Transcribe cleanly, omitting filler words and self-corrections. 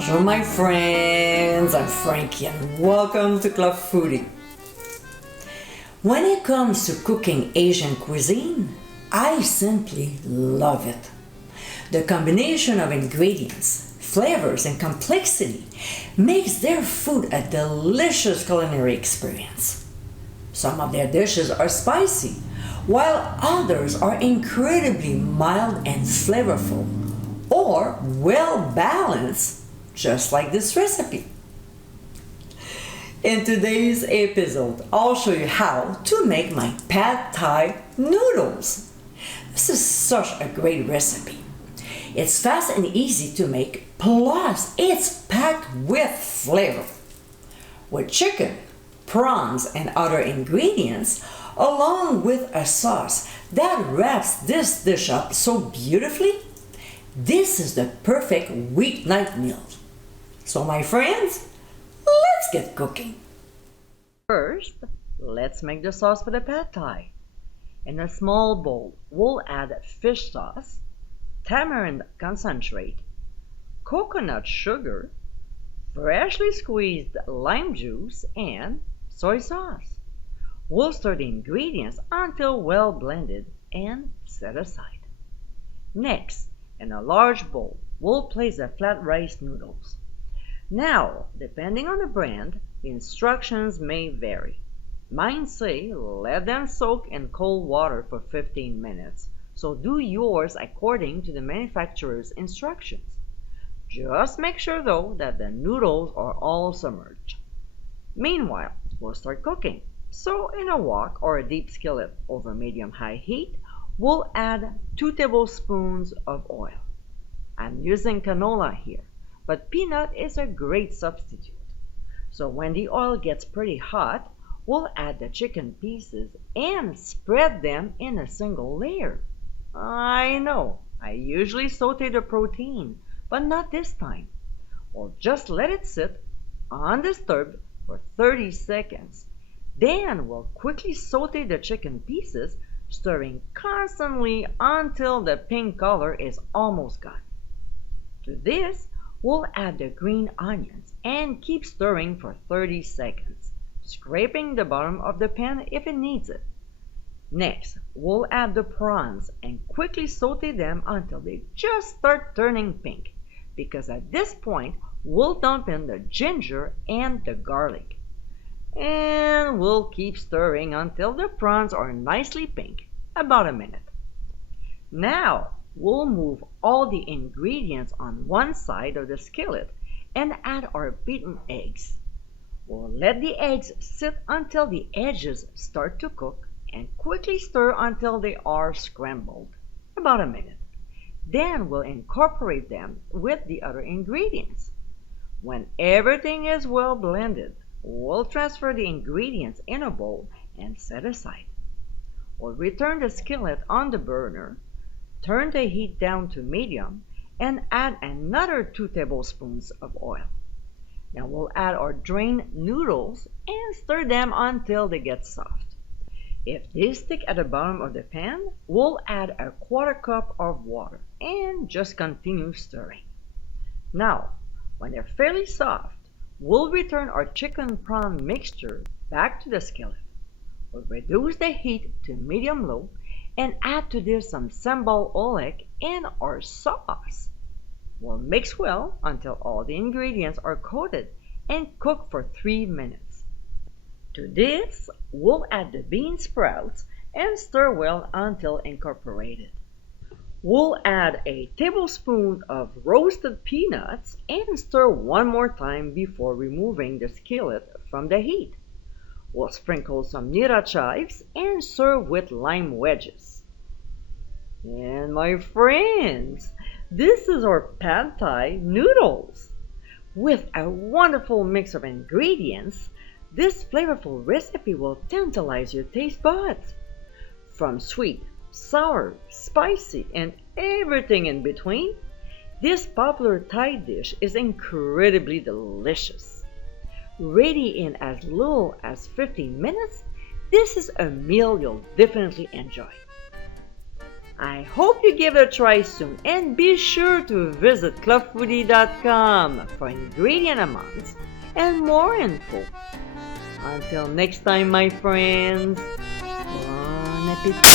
Bonjour my friends, I'm Frankie and welcome to Club Foodie. When it comes to cooking Asian cuisine, I simply love it. The combination of ingredients, flavors and complexity makes their food a delicious culinary experience. Some of their dishes are spicy, while others are incredibly mild and flavorful, or well balanced, just like this recipe. In today's episode, I'll show you how to make my Pad Thai noodles. This is such a great recipe. It's fast and easy to make, plus it's packed with flavor. With chicken, prawns, and other ingredients, along with a sauce that wraps this dish up so beautifully, this is the perfect weeknight meal. So my friends, let's get cooking. First, let's make the sauce for the Pad Thai. In a small bowl, we'll add fish sauce, tamarind concentrate, coconut sugar, freshly squeezed lime juice, and soy sauce. We'll stir the ingredients until well blended and set aside. Next, in a large bowl, we'll place the flat rice noodles. Now, depending on the brand, the instructions may vary. Mine say let them soak in cold water for 15 minutes, so do yours according to the manufacturer's instructions. Just make sure though that the noodles are all submerged. Meanwhile, we'll start cooking. So in a wok or a deep skillet over medium-high heat, we'll add 2 tablespoons of oil. I'm using canola here, but peanut is a great substitute. So when the oil gets pretty hot, we'll add the chicken pieces and spread them in a single layer. I know, I usually saute the protein, but not this time. We'll just let it sit undisturbed for 30 seconds. Then we'll quickly saute the chicken pieces, stirring constantly until the pink color is almost gone. To this, we'll add the green onions and keep stirring for 30 seconds, scraping the bottom of the pan if it needs it. Next, we'll add the prawns and quickly saute them until they just start turning pink, because at this point, we'll dump in the ginger and the garlic. And we'll keep stirring until the prawns are nicely pink, about a minute. Now, we'll move all the ingredients on one side of the skillet and add our beaten eggs. We'll let the eggs sit until the edges start to cook and quickly stir until they are scrambled, about a minute. Then we'll incorporate them with the other ingredients. When everything is well blended, we'll transfer the ingredients in a bowl and set aside. We'll return the skillet on the burner, turn the heat down to medium, and add another 2 tablespoons of oil. Now we'll add our drained noodles and stir them until they get soft. If they stick at the bottom of the pan, we'll add a 1/4 cup of water and just continue stirring. Now, when they're fairly soft, we'll return our chicken prawn mixture back to the skillet. We'll reduce the heat to medium-low and add to this some sambal oelek and our sauce. We'll mix well until all the ingredients are coated and cook for 3 minutes. To this, we'll add the bean sprouts and stir well until incorporated. We'll add a tablespoon of roasted peanuts and stir one more time before removing the skillet from the heat. We'll sprinkle some nira chives and serve with lime wedges. And my friends, this is our Pad Thai noodles. With a wonderful mix of ingredients, this flavorful recipe will tantalize your taste buds. From sweet, sour, spicy, and everything in between, this popular Thai dish is incredibly delicious. Ready in as little as 15 minutes, this is a meal you'll definitely enjoy. I hope you give it a try soon, and be sure to visit clubfoodie.com for ingredient amounts and more info. Until next time, my friends, bon appétit!